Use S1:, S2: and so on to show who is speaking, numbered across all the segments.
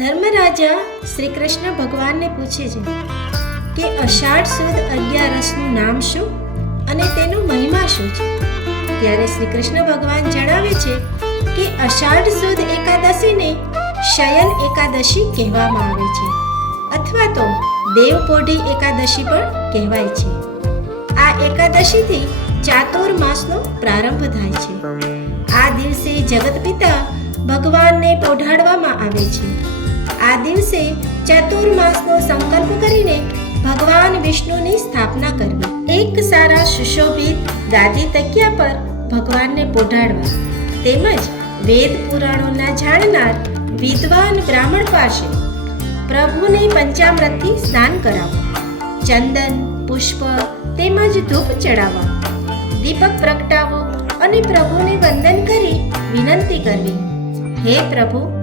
S1: ધર્મરાજા શ્રી કૃષ્ણ ભગવાનને પૂછે છે કે અષાઢ સુદ અગિયારસનું નામ શું અને તેનું મહિમા શું છે? ત્યારે શ્રી કૃષ્ણ ભગવાન જણાવે છે કે અષાઢ સુદ એકાદશીને શયન એકાદશી કહેવામાં આવે છે અથવા તો દેવપોઢી એકાદશી પણ કહેવાય છે. આ એકાદશીથી ચાતુર્માસનો પ્રારંભ થાય છે. આ દિવસે જગત પિતા ભગવાનને પોઢાડવામાં આવે છે. આ દિવસે ચતુર્માસનો સંકલ્પ કરીને ભગવાન વિષ્ણુની સ્થાપના કરવી. એક સારા સુશોભિત ગાદી તકિયા પર ભગવાનને પોઢાડવા. તેમજ વેદ પુરાણોના જાણનાર વિદ્વાન બ્રાહ્મણ પાસે પ્રભુને પંચામૃતથી સ્નાન કરાવવું. ચંદન, પુષ્પ તેમજ ધૂપ ચડાવવા. દીપક પ્રગટાવો અને પ્રભુને વંદન કરી વિનંતી કરવી. હે પ્રભુ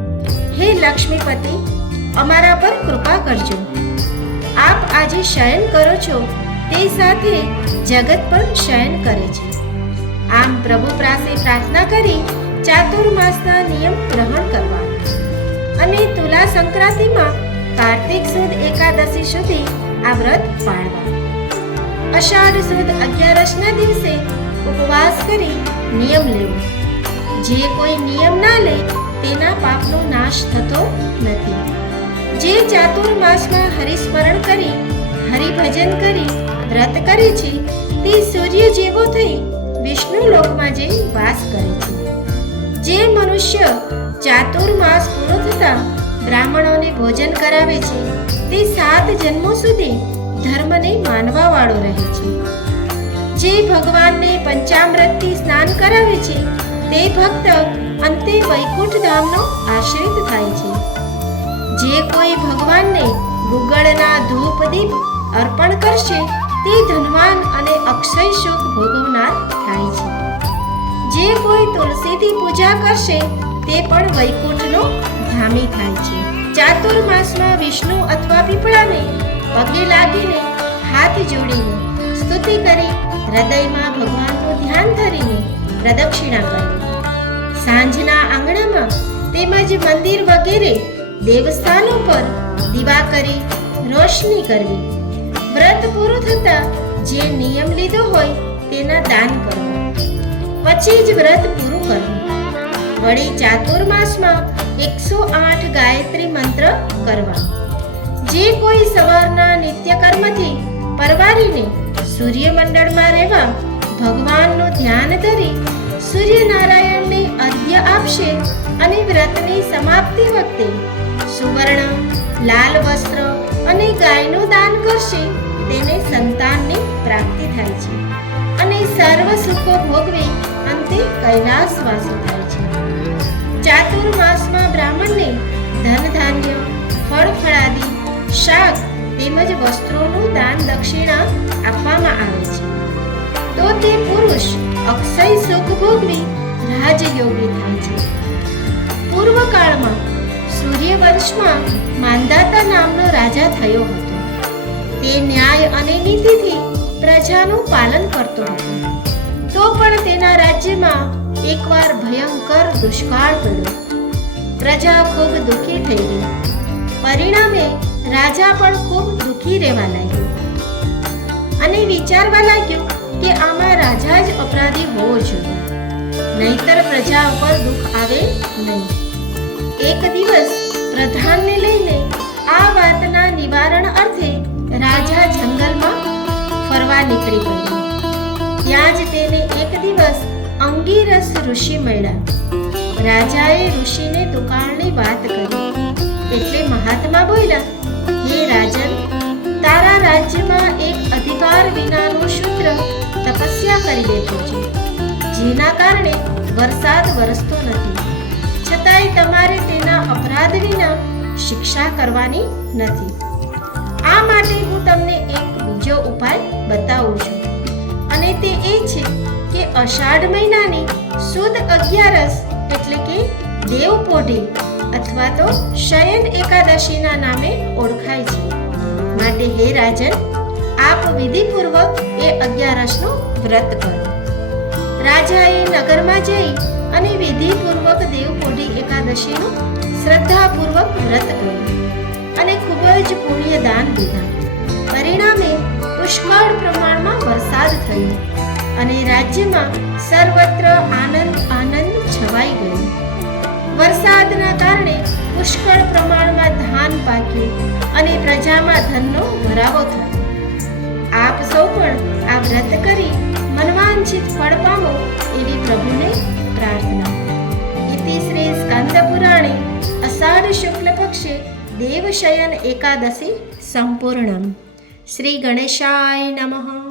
S1: હે લક્ષ્મીપતિ, અમારા પર કૃપા કરજો. આપ આજે શયન કરો છો, તે સાથે જગત પણ શયન કરે છે. આમ પ્રભુ પ્રાસે પ્રાર્થના કરી ચાતુર્માસના નિયમ ગ્રહણ કરવા. અને તુલા સંક્રાંતિમાં કાર્તિક સુદ એકાદશી સુધી આ વ્રત પાળવા. અષાઢ સુદ અગિયારસના દિવસે ઉપવાસ કરી નિયમ લેવો. જે કોઈ નિયમ ના લે તેના પાપનો નાશ થતો નથી. જે ચાતુર્માસમાં હરિસ્મરણ કરી, હરિભજન કરી, વ્રત કરે છે, તે સૂર્ય જેવો થઈ વિષ્ણુ લોકમાં જઈ વાસ કરે છે. જે મનુષ્ય ચાતુર્માસ પૂરો થતા બ્રાહ્મણોને ભોજન કરાવે છે, તે સાત જન્મો સુધી ધર્મને માનવા વાળો રહે છે. જે ભગવાનને પંચામૃતથી સ્નાન કરાવે છે તે ભક્ત અંતે વૈકુંઠ ધામનો આશ્રિત થાય છે. જે કોઈ ભગવાનને ગુગળના ધૂપ દીપ અર્પણ કરશે, તે ધનવાન અને અક્ષય સુખ ભોગવનાર થાય છે. જે કોઈ તુલસીથી પૂજા કરશે, તે પણ વૈકુંઠનો ધામી થાય છે. ચાતુર્માસમાં વિષ્ણુ અથવા પીપળાને પગે લાગીને હાથ જોડીને સ્તુતિ કરી હૃદયમાં ભગવાનનું ધ્યાન ધરીને પ્રદક્ષિણા કરવી સાંજના આંગણામાં તેમજ મંદિર વગેરે દેવસ્થાનો પર દીવા કરી, રોશની કરવી. વ્રત પૂરું થતા જે નિયમ લીધો હોય તેના દાન કરવા. પછી જ વ્રત પૂરું કરવું. વળી ચાતુર્માસમાં એકસો આઠ ગાયત્રી મંત્ર કરવા. જે કોઈ સવારના નિત્યકર્મથી પરવારીને સૂર્યમંડળમાં રહેવા ભગવાનનું ધ્યાન ધરી સૂર્યનારાયણને અર્ઘ્ય આપશે અને વ્રતની સમાપ્તિ વખતે સુવર્ણ, લાલ વસ્ત્ર અને ગાયનું દાન કરશે. તેને સંતાનની પ્રાપ્તિ થાય છે અને સર્વ સુખો ભોગવી અંતે કૈલાસવાસી થાય છે. ચાતુર્માસમાં બ્રાહ્મણને ધન ધાન્ય, ફળ ફળાદી, શાક તેમજ વસ્ત્રોનું દાન દક્ષિણા આપવામાં અક્ષય સુખ ભોગવી રાજયોગી થાય છે. પૂર્વકાળમાં સૂર્યવંશમાં માંદાતા નામનો રાજા થયો હતો. તે ન્યાય અને નીતિથી પ્રજાનું પાલન કરતો હતો. તો પણ તેના રાજ્યમાં એકવાર ભયંકર દુષ્કાળ પડ્યો. પ્રજા ખૂબ દુઃખી થઈ ગઈ. પરિણામે રાજા પણ ખૂબ દુઃખી રહેવા લાગ્યો. અને વિચારવા લાગ્યો કે આમાં રાજા જ અપરાધી હોવો જોઈએ. નહીતર પ્રજા ઉપર દુઃખ આવે નહીં. એક દિવસ પ્રધાનને લઈને આ વાતના નિવારણ અર્થે રાજા જંગલમાં ફરવા નીકળી પડ્યો. ત્યાં જ તેને એક દિવસ અંગીરસ ઋષિ મળ્યા. રાજાએ ઋષિને દુકાળની વાત કરી. એટલે મહાત્મા બોલ્યા, હે રાજન, તારા રાજ્યમાં એક અધિકાર વિનાનું શૂદ્ર તપસ્યા કરી બેઠો છે. જેના કારણે વરસાદ વરસતો નથી. છતાંય તમારે તેના અપરાધ વિના શિક્ષા કરવાની નથી. આ માટે હું તમને એક બીજો ઉપાય બતાવું છું. અને તે એ છે કે અષાઢ મહિનાની સુદ અગિયારસ એટલે કે દેવપોઢી અથવા તો શયન એકાદશીના નામે ઓળખાય છે. માટે હે રાજન આપ વિધિપૂર્વક એ અગિયારસનું વ્રત કરો. રાજાએ નગરમાં જઈ અને વિધિપૂર્વક દેવપોઢી એકાદશીનું શ્રદ્ધાપૂર્વક વ્રત કર્યું અને ખૂબ જ પુણ્ય દાન દીધા. પરિણામે પુષ્કળ પ્રમાણમાં વરસાદ થયો અને રાજ્યમાં સર્વત્ર આનંદ આનંદ છવાઈ ગયો. વરસાદના કારણે પુષ્કળ પ્રમાણમાં ધાન પાક્યું અને પ્રજામાં ધનનો ભરાવો થયો. આપ સૌ પણ આ વ્રત કરી મનવાંછિત ફળ પામો એવી પ્રભુને પ્રાર્થના. ઇતિ શ્રી સ્કંદ પુરાણે અષાઢ શુક્લ પક્ષે દેવશયન એકાદશી સંપૂર્ણમ. શ્રી ગણેશાય નમઃ.